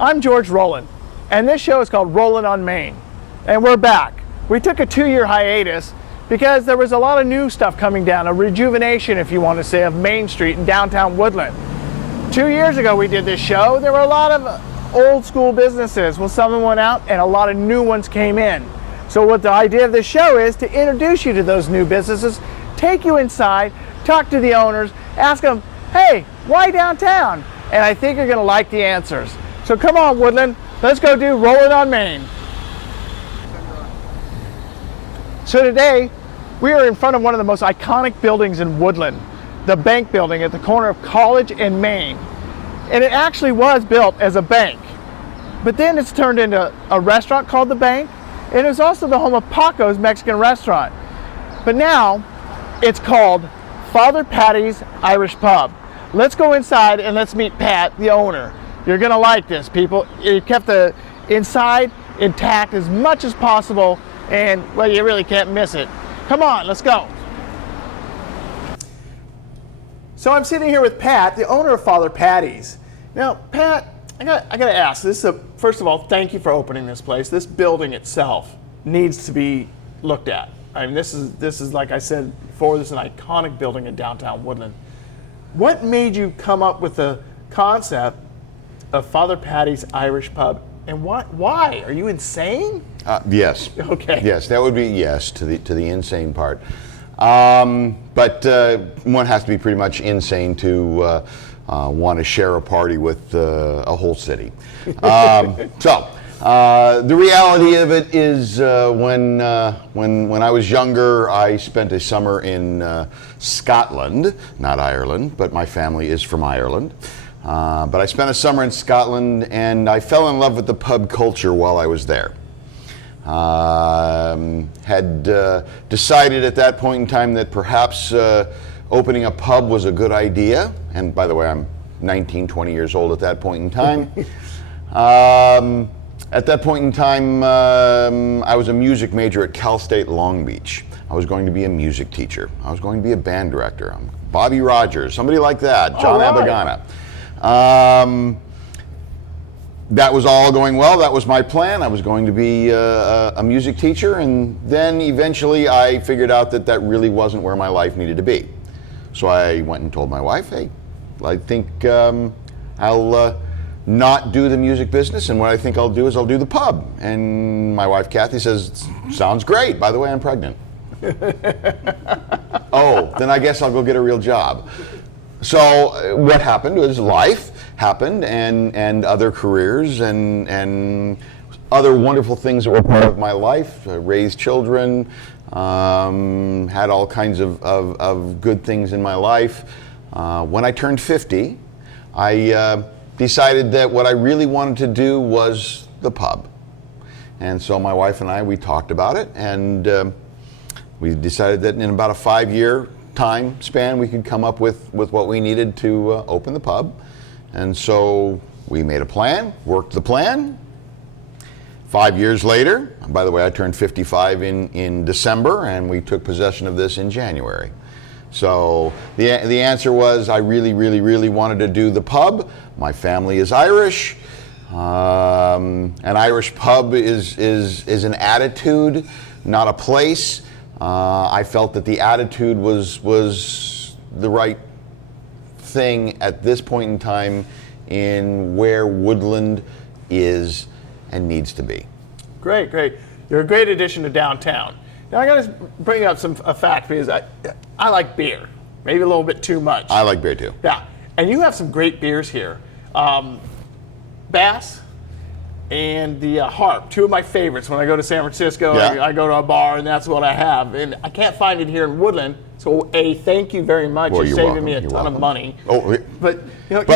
I'm George Rowland, and this show is called Rowland on Main. And we're back. We took a 2-year hiatus because there was a lot of new stuff coming down, a rejuvenation, if you want to say, of Main Street in downtown Woodland. 2 years ago we did this show. There were a lot of old school businesses. Well, some of them went out and a lot of new ones came in. So what the idea of this show is to introduce you to those new businesses, take you inside, talk to the owners, ask them, hey, why downtown? And I think you're going to like the answers. So come on, Woodland, let's go do Rowland on Main. So today, we are in front of one of the most iconic buildings in Woodland, the bank building at the corner of College and Main. And it actually was built as a bank. But then it's turned into a restaurant called The Bank, and it was also the home of Paco's Mexican restaurant. But now, it's called Father Paddy's Irish Pub. Let's go inside and let's meet Pat, the owner. You're gonna like this, people. You kept the inside intact as much as possible, and well, you really can't miss it. Come on, let's go. So I'm sitting here with Pat, the owner of Father Paddy's. Now, Pat, I gotta ask. First of all, thank you for opening this place. This building itself needs to be looked at. I mean, this is like I said before, this is an iconic building in downtown Woodland. What made you come up with the concept of Father Paddy's Irish Pub, and why? Are you insane? Yes. Okay. Yes, that would be yes to the insane part. But one has to be pretty much insane to want to share a party with a whole city. The reality of it is when I was younger, I spent a summer in Scotland, not Ireland, but my family is from Ireland. But I spent a summer in Scotland, and I fell in love with the pub culture while I was there. Had decided at that point in time that perhaps opening a pub was a good idea. And by the way, I'm 19, 20 years old at that point in time. At that point in time, I was a music major at Cal State Long Beach. I was going to be a music teacher. I was going to be a band director. Bobby Rogers, somebody like that, John Abagana. That was all going well. That was my plan. I was going to be a music teacher, and then eventually I figured out that that really wasn't where my life needed to be. So I went and told my wife, hey, I think I'll not do the music business, and what I think I'll do is I'll do the pub. And my wife Kathy says, sounds great. By the way, I'm pregnant. Oh, then I guess I'll go get a real job. So what happened was life happened, and other careers and other wonderful things that were part of my life. I raised children, had all kinds of good things in my life. When I turned 50, I decided that what I really wanted to do was the pub. And so my wife and I, we talked about it, and we decided that in about a 5-year time span we could come up with what we needed to open the pub. And so we made a plan, worked the plan. 5 years later, by the way, I turned 55 in December, and we took possession of this in January. So the answer was I really, really, really wanted to do the pub. My family is Irish. An Irish pub is an attitude, not a place. I felt that the attitude was the right thing at this point in time in where Woodland is and needs to be. Great, great. You're a great addition to downtown. Now I got to bring up a fact, because I like beer, maybe a little bit too much. I like beer too. Yeah, and you have some great beers here. Bass and the Harp, two of my favorites. When I go to San Francisco, Yeah. I go to a bar, and that's what I have. And I can't find it here in Woodland. So, thank you very much. Well, you're you're saving welcome. me a You're ton of welcome. money. Oh, but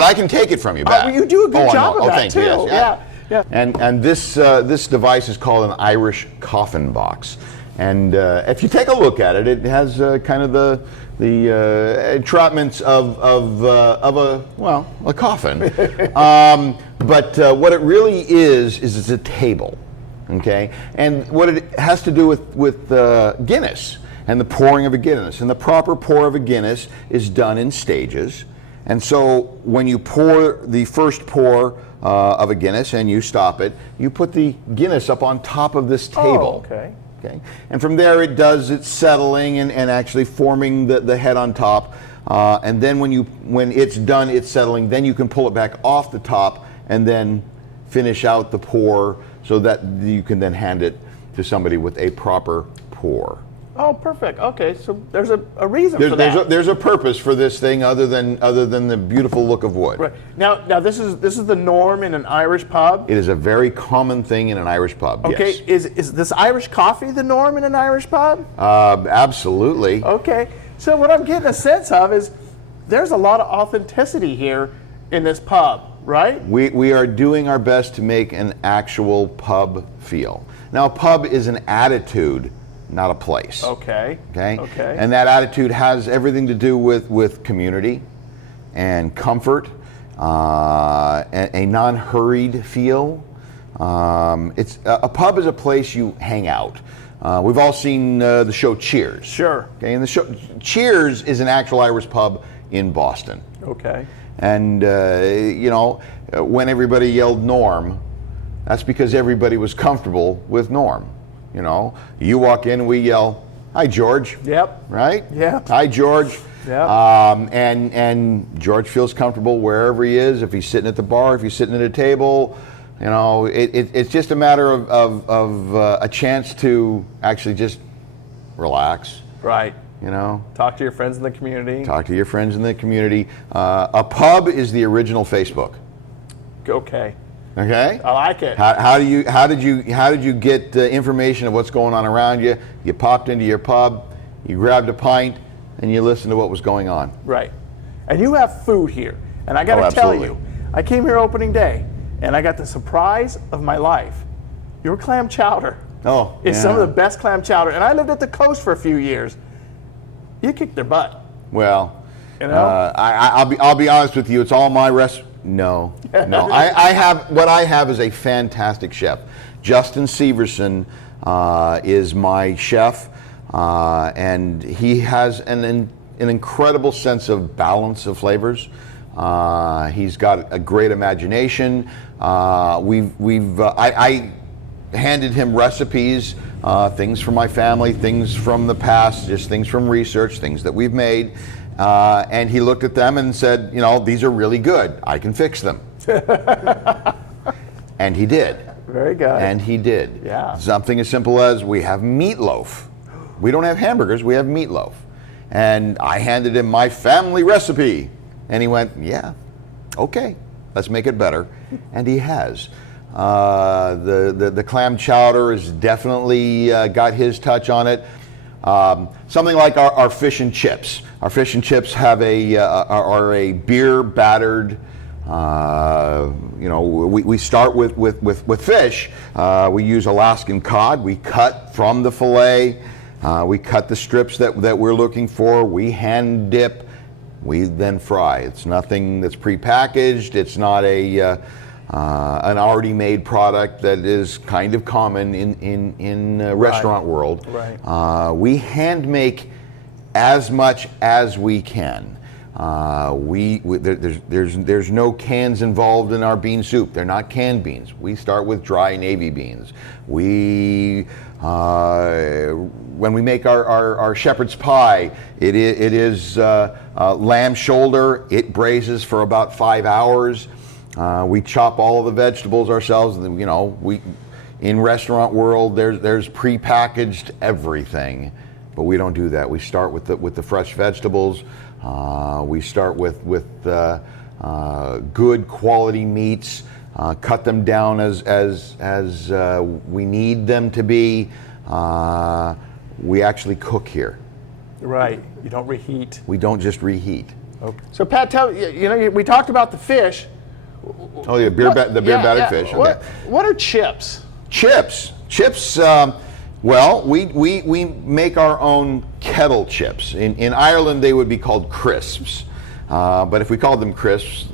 I can take it from you back. Well, you do a good job of that thank too. you, yes, Yeah. And this device is called an Irish coffin box. And if you take a look at it, it has kind of the entrapments of a coffin. But what it really is it's a table, okay? And what it has to do with Guinness and the pouring of a Guinness. And the proper pour of a Guinness is done in stages. And so when you pour the first pour of a Guinness and you stop it, you put the Guinness up on top of this table. Oh, okay. Okay. And from there it does its settling and actually forming the head on top. And then when it's done its settling, then you can pull it back off the top and then finish out the pour so that you can then hand it to somebody with a proper pour. Oh, perfect. Okay, so there's a reason for that. There's a purpose for this thing other than the beautiful look of wood. Right. Now this is the norm in an Irish pub? It is a very common thing in an Irish pub, okay, yes. Is this Irish coffee the norm in an Irish pub? Absolutely. Okay, so what I'm getting a sense of is there's a lot of authenticity here in this pub, right? We are doing our best to make an actual pub feel. Now, a pub is an attitude, not a place. Okay. Okay. Okay. And that attitude has everything to do with community and comfort, a non-hurried feel. It's a pub is a place you hang out. We've all seen the show Cheers. Sure. Okay. And the show Cheers is an actual Irish pub in Boston. Okay. And when everybody yelled Norm, that's because everybody was comfortable with Norm. You walk in, we yell, "Hi, George." Yep. Right? Yep. "Hi, George." Yep. And George feels comfortable wherever he is. If he's sitting at the bar, if he's sitting at a table, it's just a matter of a chance to actually just relax. Right. Talk to your friends in the community. Talk to your friends in the community. A pub is the original Facebook. Okay. Okay. I like it. How did you get information of what's going on around you? You popped into your pub, you grabbed a pint, and you listened to what was going on. Right. And you have food here, and I got to tell you, I came here opening day, and I got the surprise of my life. Your clam chowder. Oh. It's some of the best clam chowder, and I lived at the coast for a few years. You kicked their butt. Well, I'll be honest with you. It's all my recipe. No. I have is a fantastic chef. Justin Severson is my chef, and he has an incredible sense of balance of flavors. He's got a great imagination. I handed him recipes, things from my family, things from the past, just things from research, things that we've made. And he looked at them and said, these are really good. I can fix them. And he did. Very good. And he did. Yeah. Something as simple as we have meatloaf. We don't have hamburgers, we have meatloaf. And I handed him my family recipe. And he went, yeah, okay, let's make it better. And he has. The clam chowder has definitely got his touch on it. Something like our fish and chips. Our fish and chips have are a beer battered. We start with fish. We use Alaskan cod. We cut from the fillet. We cut the strips that we're looking for. We hand dip. We then fry. It's nothing that's prepackaged. It's not an already made product that is kind of common in restaurant world. Right. We hand make as much as we can. There's no cans involved in our bean soup. They're not canned beans. We start with dry navy beans. When we make our shepherd's pie, it is lamb shoulder. It braises for about 5 hours. We chop all of the vegetables ourselves. In restaurant world, there's prepackaged everything, but we don't do that. We start with the fresh vegetables. We start with good quality meats. Cut them down as we need them to be. We actually cook here. Right. You don't reheat. We don't just reheat. Okay. So Pat, we talked about the fish. Oh yeah, the beer battered fish. Okay. What are chips? Chips. Well, we make our own kettle chips. In Ireland, they would be called crisps. But if we called them crisps,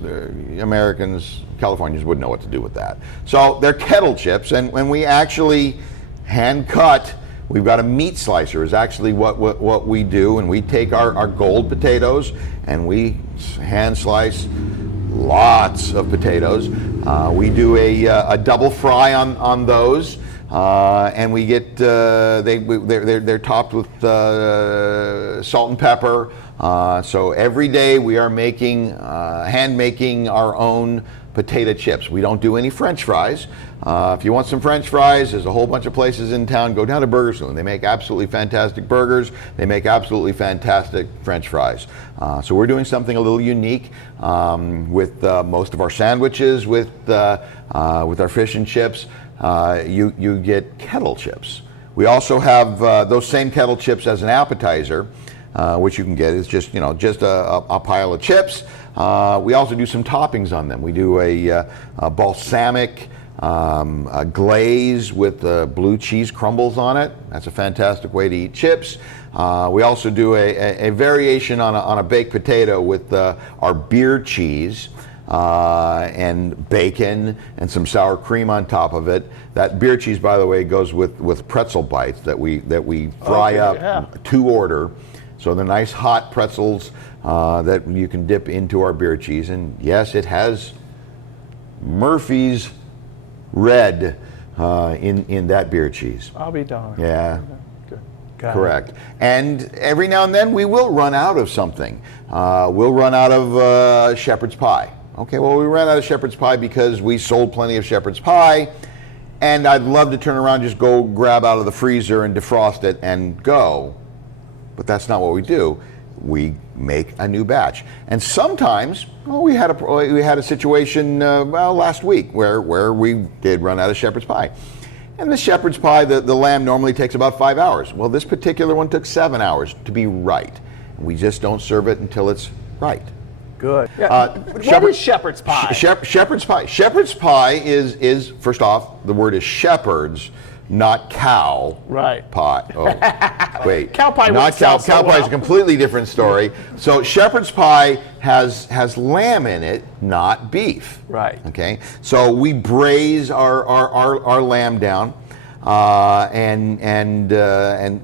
Americans, Californians wouldn't know what to do with that. So they're kettle chips, and when we actually hand cut We've got a meat slicer is actually what we do, and we take our gold potatoes and we hand slice lots of potatoes. We do a double fry on those, and we get they're topped with salt and pepper. So every day we are hand making our own potato chips. We don't do any French fries. If you want some French fries, there's a whole bunch of places in town. Go down to Burger Saloon. They make absolutely fantastic burgers. They make absolutely fantastic French fries. So we're doing something a little unique with most of our sandwiches, with our fish and chips. You get kettle chips. We also have those same kettle chips as an appetizer, which you can get. It's just a pile of chips. We also do some toppings on them. We do a balsamic a glaze with blue cheese crumbles on it. That's a fantastic way to eat chips. We also do a variation on a baked potato with our beer cheese and bacon and some sour cream on top of it. That beer cheese, by the way, goes with pretzel bites that we fry up to order. So the nice hot pretzels that you can dip into our beer cheese. And yes, it has Murphy's Red in that beer cheese. I'll be darned. Yeah. Good. Correct. And every now and then we will run out of something. We'll run out of shepherd's pie. Okay, well, we ran out of shepherd's pie because we sold plenty of shepherd's pie, and I'd love to turn around, just go grab out of the freezer and defrost it and go. But that's not what we do. We make a new batch. And sometimes, we had a situation last week where we did run out of shepherd's pie. And the shepherd's pie, the lamb normally takes about 5 hours. Well, this particular one took 7 hours to be right. We just don't serve it until it's right. Good. Yeah. What is shepherd's pie? Shepherd's pie. Shepherd's pie is first off, the word is shepherds, not cow. Right. Pie. Oh, wait. Cow pie. Not cow. Cow pie is a completely different story. So shepherd's pie has lamb in it, not beef. Right. Okay. So we braise our lamb down, and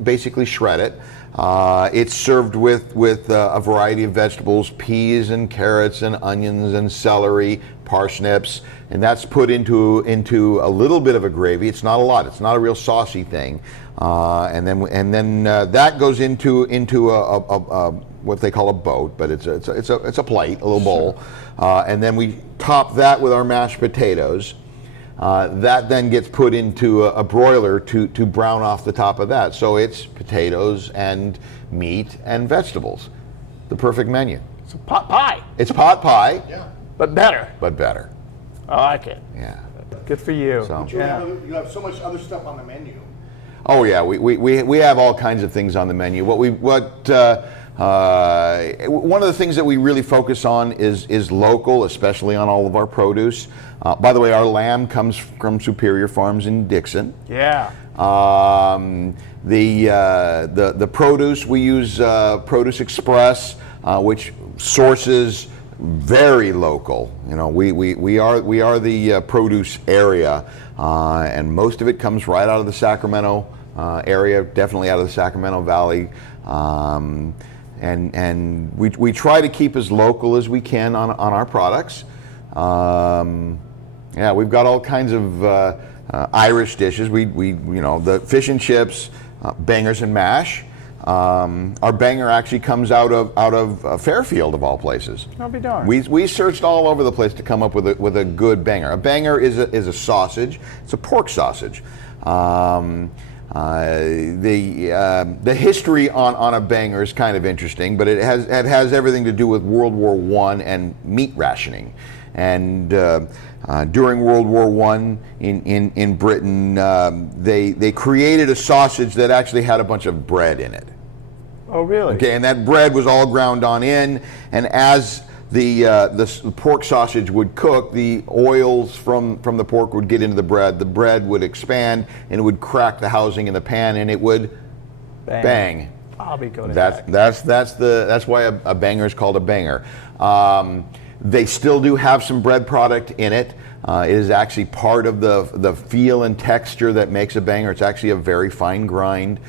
basically shred it. It's served with a variety of vegetables, peas and carrots and onions and celery, parsnips, and that's put into a little bit of a gravy. It's not a lot. It's not a real saucy thing, and then that goes into a what they call a boat, but it's a plate, a little bowl, and then we top that with our mashed potatoes. That then gets put into a broiler to brown off the top of that. So it's potatoes and meat and vegetables. The perfect menu. It's a pot pie. It's pot pie. Yeah. But better. But better. I like it. Yeah. Good for you. So. You have so much other stuff on the menu. Oh yeah, we have all kinds of things on the menu. One of the things that we really focus on is local, especially on all of our produce. By the way, our lamb comes from Superior Farms in Dixon. Yeah. The produce, we use Produce Express, which sources very local. We are the produce area, and most of it comes right out of the Sacramento area, definitely out of the Sacramento Valley. And we try to keep as local as we can on our products. We've got all kinds of Irish dishes. We the fish and chips, bangers and mash. Our banger actually comes out of Fairfield, of all places. I'll be darned. We searched all over the place to come up with a good banger. A banger is a sausage. It's a pork sausage. The history on a banger is kind of interesting, but it has everything to do with World War I and meat rationing. And during World War I in Britain, they created a sausage that actually had a bunch of bread in it. Oh, really? Okay, and that bread was all ground on in, and as the pork sausage would cook, the oils from the pork would get into the bread would expand, and it would crack the housing in the pan, and it would bang. I'll be going. That's why a banger is called a banger. They still do have some bread product in it. It is actually part of the feel and texture that makes a banger. It's actually a very fine grind,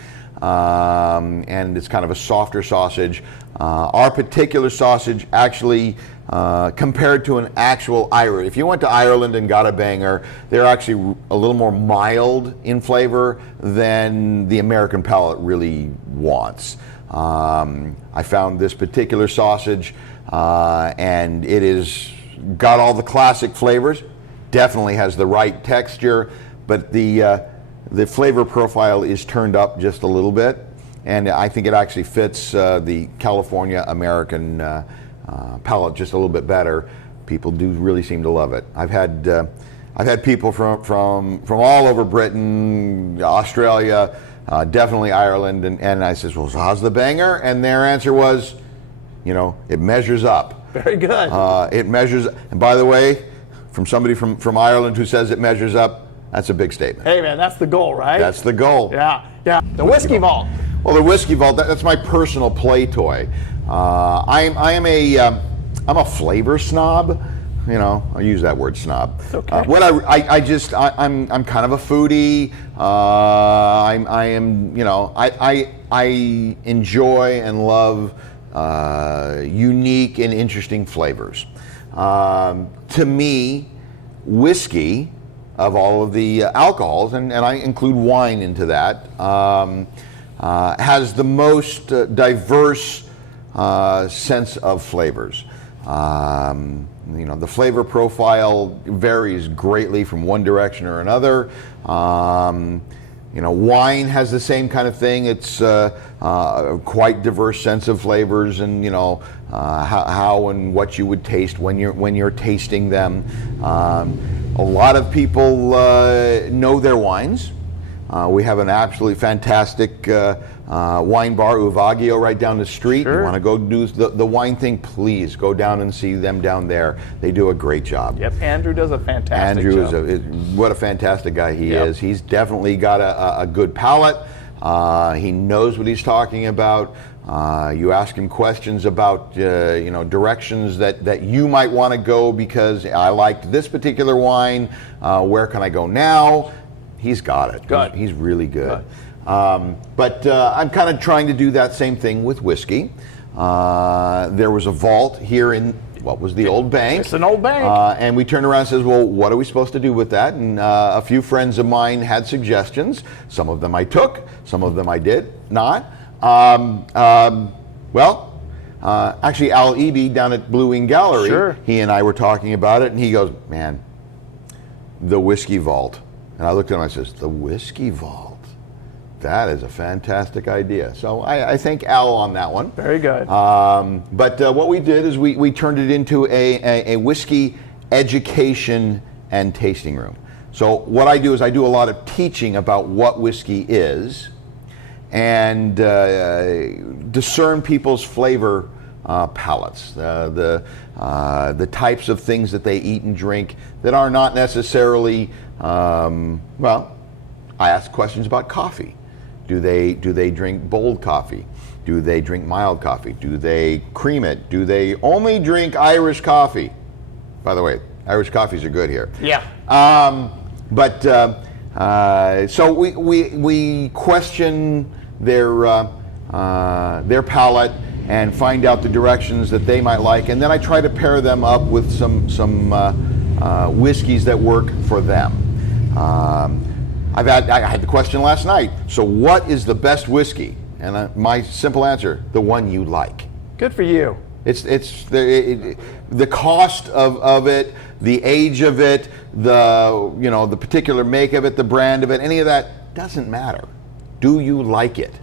and it's kind of a softer sausage. Our particular sausage actually, compared to an actual Irish, if you went to Ireland and got a banger, they're actually a little more mild in flavor than the American palate really wants. I found this particular sausage, and it is got all the classic flavors. Definitely has the right texture, but the flavor profile is turned up just a little bit, and I think it actually fits the California American palate just a little bit better. People do really seem to love it. I've had people from all over Britain, Australia, definitely Ireland, and I says, well, so how's the banger? And their answer was, it measures up. Very good. It measures, and by the way, from somebody from Ireland who says it measures up, that's a big statement. Hey man, that's the goal, right? That's the goal. Yeah. The Whiskey Vault. Well, the Whiskey Vault, that's my personal play toy. I'm a flavor snob. I use that word snob. It's okay. I'm kind of a foodie. I enjoy and love unique and interesting flavors. To me, whiskey, of all of the alcohols, and I include wine into that, has the most diverse sense of flavors. The flavor profile varies greatly from one direction or another. Wine has the same kind of thing. It's quite diverse sense of flavors, and how and what you would taste when you're tasting them. A lot of people know their wines. We have an absolutely fantastic wine bar, Uvagio, right down the street. Sure. You want to go do the wine thing, please go down and see them down there. They do a great job. Yep, Andrew does a fantastic job. Andrew What a fantastic guy he Yep. is. He's definitely got a good palate. He knows what he's talking about. You ask him questions about directions that you might want to go because I liked this particular wine. Where can I go now? He's got it. Good. He's really good. But I'm kind of trying to do that same thing with whiskey. There was a vault here in what was the old bank. It's an old bank. And we turned around and says, well, what are we supposed to do with that? And a few friends of mine had suggestions. Some of them I took, some of them I did not. Actually, Al Eby down at Blue Wing Gallery, Sure. He and I were talking about it, and he goes, man, the Whiskey Vault. And I looked at him and I says, the Whiskey Vault? That is a fantastic idea. So I thank Al on that one. Very good. But what we did is we turned it into a whiskey education and tasting room. So what I do is I do a lot of teaching about what whiskey is and discern people's flavor palates, the types of things that they eat and drink that are not necessarily, I ask questions about coffee. Do they drink bold coffee? Do they drink mild coffee? Do they cream it? Do they only drink Irish coffee? By the way, Irish coffees are good here. Yeah. So we question their palate and find out the directions that they might like, and then I try to pair them up with some whiskeys that work for them. I had the question last night. So, what is the best whiskey? And my simple answer: the one you like. Good for you. It's the cost of it, the age of it, the particular make of it, the brand of it, any of that doesn't matter. Do you like it?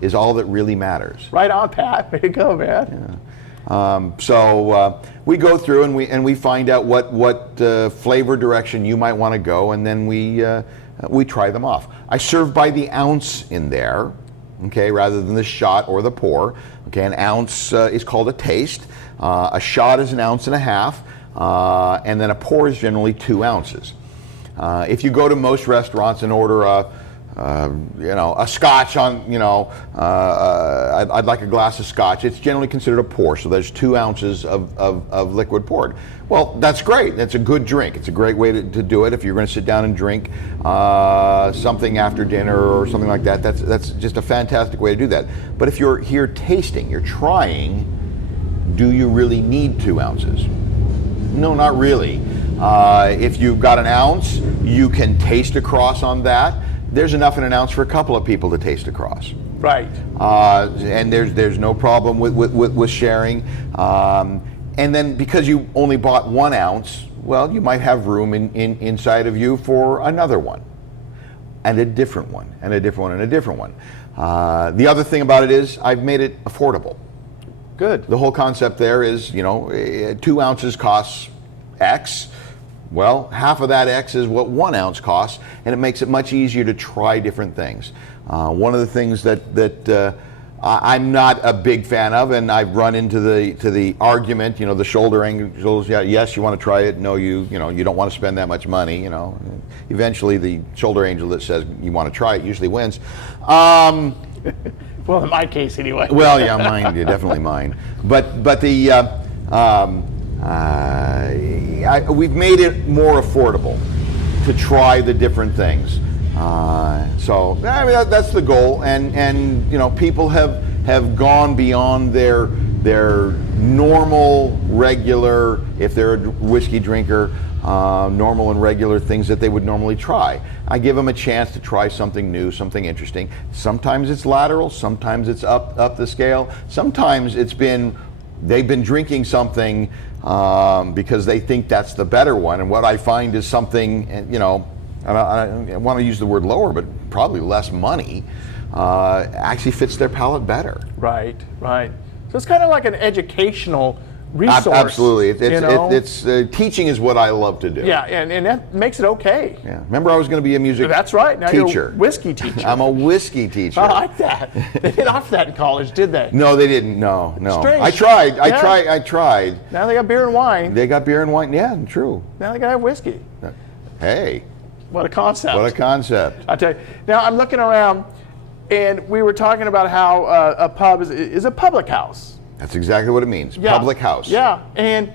Is all that really matters. Right on, Pat. There you go, man. Yeah. We go through and we find out what flavor direction you might want to go, and then we try them off. I serve by the ounce in there, okay, rather than the shot or the pour. Okay, an ounce is called a taste. A shot is 1.5 ounces, and then a pour is generally 2 ounces. If you go to most restaurants and order a scotch on, I'd like a glass of scotch. It's generally considered a pour, so there's 2 ounces of liquid poured. Well, that's great. That's a good drink. It's a great way to do it if you're going to sit down and drink something after dinner or something like that. That's just a fantastic way to do that. But if you're here tasting, you're trying, do you really need 2 ounces? No, not really. If you've got an ounce, you can taste across on that. There's enough in an ounce for a couple of people to taste across. Right. And there's no problem with sharing. And then because you only bought 1 ounce, well, you might have room inside of you for another one, and a different one, and a different one, and a different one. The other thing about it is I've made it affordable. Good. The whole concept there is, 2 ounces costs X. Well, half of that X is what 1 ounce costs, and it makes it much easier to try different things. One of the things that I'm not a big fan of, and I've run into the argument, the shoulder angles. Yeah, yes, you want to try it. No, you don't want to spend that much money. Eventually, the shoulder angel that says you want to try it usually wins. Well, in my case, anyway. Well, yeah, mine, yeah, definitely mine. But we've made it more affordable to try the different things. So I mean, that's the goal, and people have gone beyond their normal, regular, if they're a whiskey drinker, normal and regular things that they would normally try. I give them a chance to try something new, something interesting. Sometimes it's lateral, sometimes it's up the scale, sometimes they've been drinking something because they think that's the better one, and what I find is something, I want to use the word lower, but probably less money, actually fits their palate better. Right. So it's kind of like an educational resource. Absolutely. It's teaching is what I love to do. Yeah, and that makes it okay. Yeah. Remember, I was going to be a music That's right. Now teacher. You're a whiskey teacher. I'm a whiskey teacher. I like that. They didn't offer that in college, did they? No, they didn't. No. Strange. I tried. Yeah. I tried. Now they got beer and wine. They got beer and wine. Yeah, true. Now they got to have whiskey. Hey. What a concept. What a concept. I tell you. Now I'm looking around, and we were talking about how a pub is a public house. That's exactly what it means. Yeah. Public house. Yeah, and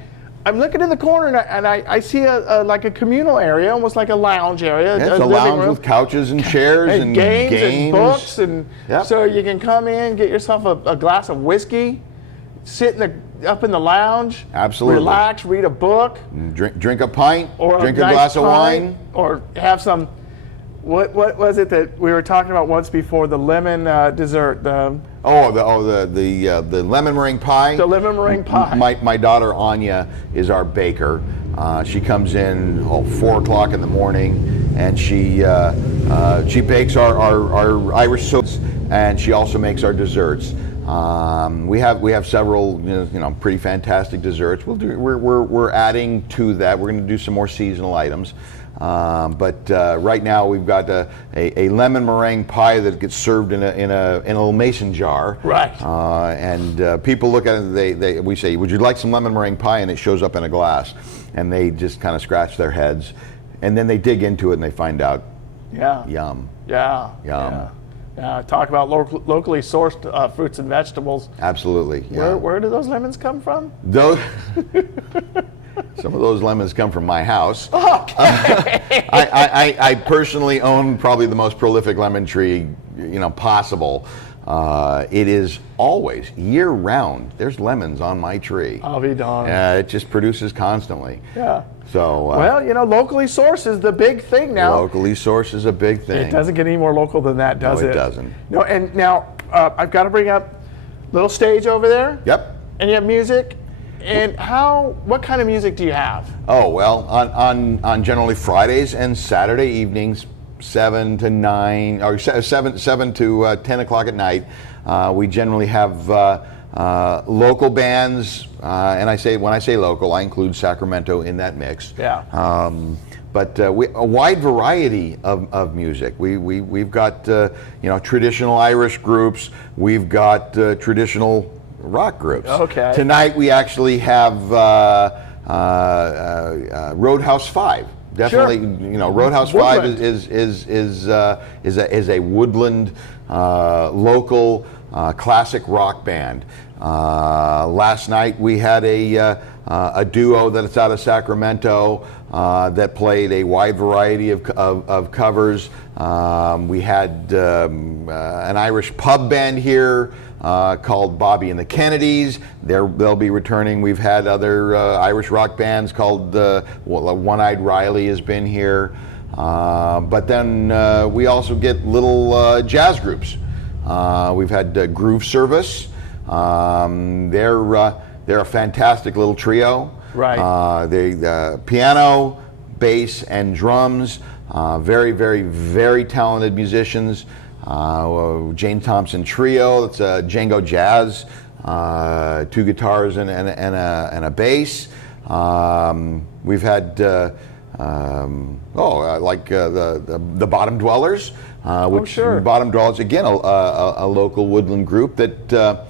I'm looking in the corner, and I see like a communal area, almost like a lounge area. Yeah, it's a living lounge room. with couches and chairs and games and books, and Yep. so you can come in, get yourself a glass of whiskey, sit up in the lounge, Absolutely. relax, read a book, Drink a pint, or drink a nice glass of pint, wine. or have some. What was it that we were talking about once before? The lemon dessert. The lemon meringue pie. The lemon meringue pie. My daughter Anya is our baker. She comes in 4 o'clock in the morning, and she bakes our Irish soaps, and she also makes our desserts. We have several pretty fantastic desserts. We're adding to that. We're going to do some more seasonal items. But right now we've got a lemon meringue pie that gets served in a little mason jar. Right. And people look at it. We say, "Would you like some lemon meringue pie?" And it shows up in a glass, and they just kind of scratch their heads, and then they dig into it and they find out. Yeah. Yum. Yeah. Yum. Yeah. Talk about locally sourced fruits and vegetables. Absolutely. Yeah. Where do those lemons come from? Those. Some of those lemons come from my house. Okay. I personally own probably the most prolific lemon tree, possible. It is always year round. There's lemons on my tree. I'll be darned. It just produces constantly. Yeah. So. Well, locally sourced is the big thing now. Locally sourced is a big thing. It doesn't get any more local than that, does it? No, it doesn't. No, and now I've got to bring up little stage over there. Yep. And you have music. And what kind of music do you have? Oh, well, on generally Fridays and Saturday evenings, 7 to 9, or 7 to 10 o'clock at night, we generally have local bands, and when I say local, I include Sacramento in that mix. Yeah. But a wide variety of music. We've got traditional Irish groups. We've got traditional rock groups. Okay. Tonight we actually have Roadhouse 5. Definitely, Sure. Roadhouse 5 Woodland. is a Woodland local classic rock band. Last night we had a duo that's out of Sacramento that played a wide variety of covers. We had an Irish pub band here called Bobby and the Kennedys. They'll be returning. We've had other Irish rock bands called One-Eyed Riley has been here. But then we also get little jazz groups. We've had Groove Service. They're a fantastic little trio. Right. They piano, bass, and drums. Very, very, very talented musicians. Jane Thompson Trio. That's a Django Jazz. 2 guitars and a bass. We've had the Bottom Dwellers, which sure. Bottom Dwellers, again, a local woodland group that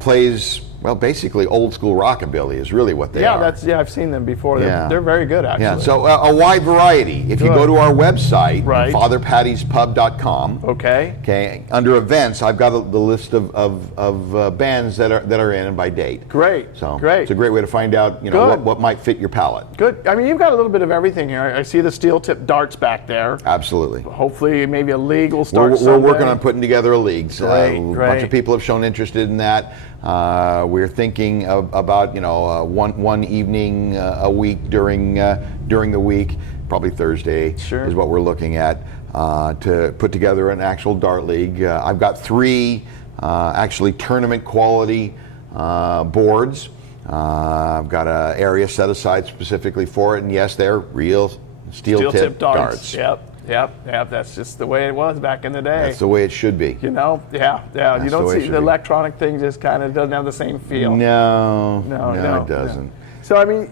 plays, well, basically old school rockabilly is really what they are. I've seen them before. Yeah. They're very good, actually. Yeah, so a wide variety. If you Good. go to our website, Right. fatherpaddie'spub.com, Okay. under events, I've got the list of bands that are in and by date. Great. So Great. it's a great way to find out, Good. what might fit your palate. Good. I mean, you've got a little bit of everything here. I see the steel tip darts back there. Absolutely. Hopefully, maybe a league will start We're someday. working on putting together a league. So Great, a bunch great. of people have shown interest in that. We're thinking about one evening a week during the week, probably Thursday Sure. is what we're looking at to put together an actual dart league. I've got 3 actually tournament quality boards. I've got an area set aside specifically for it, and yes, they're real steel tip darts. Yep. That's just the way it was back in the day. That's the way it should be. Yeah. You That's don't the way it see should the be. electronic thing just kind of doesn't have the same feel. No, No, it doesn't. So I mean,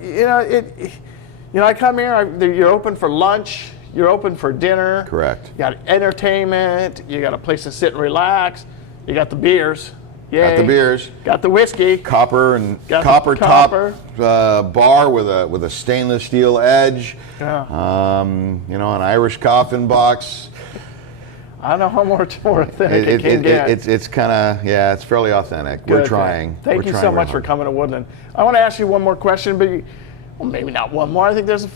I come here. You're open for lunch. You're open for dinner. Correct. You got entertainment. You got a place to sit and relax. You got the beers. Yay. Got the beers. Got the whiskey. Copper and Got the copper copper. top bar with a stainless steel edge. Yeah. An Irish coffin box. I don't know how much more authentic it can get. It's kind of it's fairly authentic. We're Good. trying. Thank We're you trying so very much for hard. coming to Woodland. I want to ask you one more question, but well, maybe not one more. I think there's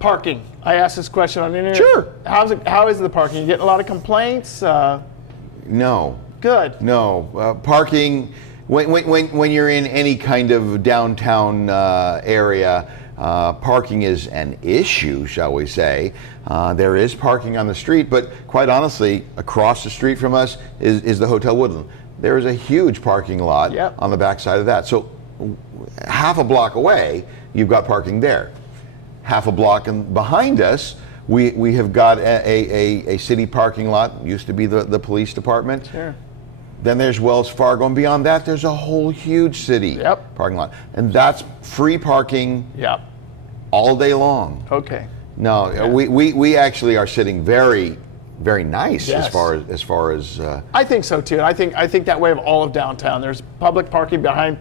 parking. I asked this question on the internet. Sure. How is the parking? You getting a lot of complaints? No. Good. No, parking. When you're in any kind of downtown area, parking is an issue, shall we say. There is parking on the street, but quite honestly, across the street from us is the Hotel Woodland. There is a huge parking lot Yep. on the backside of that. So half a block away, you've got parking there. Half a block behind us, we have got a city parking lot. Used to be the police department. Sure. Then there's Wells Fargo, and beyond that, there's a whole huge city Yep. parking lot, and that's free parking Yeah. all day long. Okay. No, Yeah. we actually are sitting very, very nice Yes. as far as. I think so too. And I think that way of all of downtown. There's public parking behind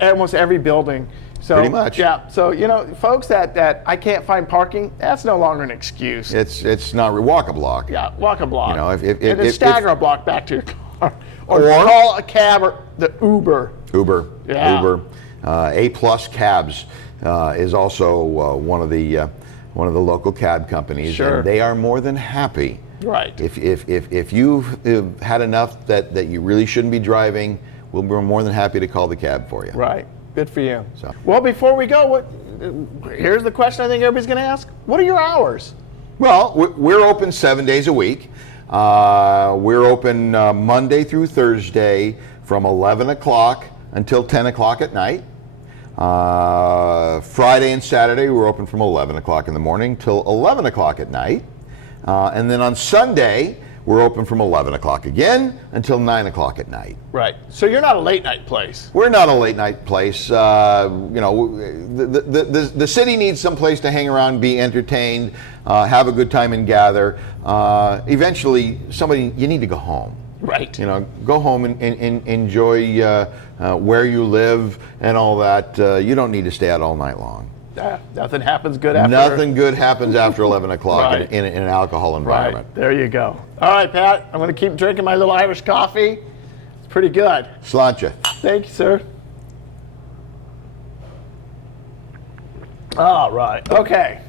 almost every building. So, Pretty much. Yeah. So folks that I can't find parking, that's no longer an excuse. It's not walk a block. Yeah, walk a block. if and then if- stagger a block back to your car, or Or- call a cab or the Uber. Uber, Yeah. Uber, A+ Cabs is also one of the local cab companies, Sure. and they are more than happy. Right. If you've had enough that you really shouldn't be driving, we're more than happy to call the cab for you. Right. Good for you. So. Well, before we go, here's the question I think everybody's going to ask. What are your hours? Well, we're open 7 days a week. We're open Monday through Thursday from 11 o'clock until 10 o'clock at night. Friday and Saturday, we're open from 11 o'clock in the morning till 11 o'clock at night. And then on Sunday, we're open from 11 o'clock again until 9 o'clock at night. Right. So you're not a late night place. We're not a late night place. The city needs some place to hang around, be entertained, have a good time and gather. Eventually, you need to go home. Right. Go home and enjoy where you live and all that. You don't need to stay out all night long. Nothing happens good after. Nothing good happens after 11 o'clock Right. in an alcohol environment. Right, there you go. All right, Pat, I'm going to keep drinking my little Irish coffee. It's pretty good. Sláinte. Thank you, sir. All right, okay.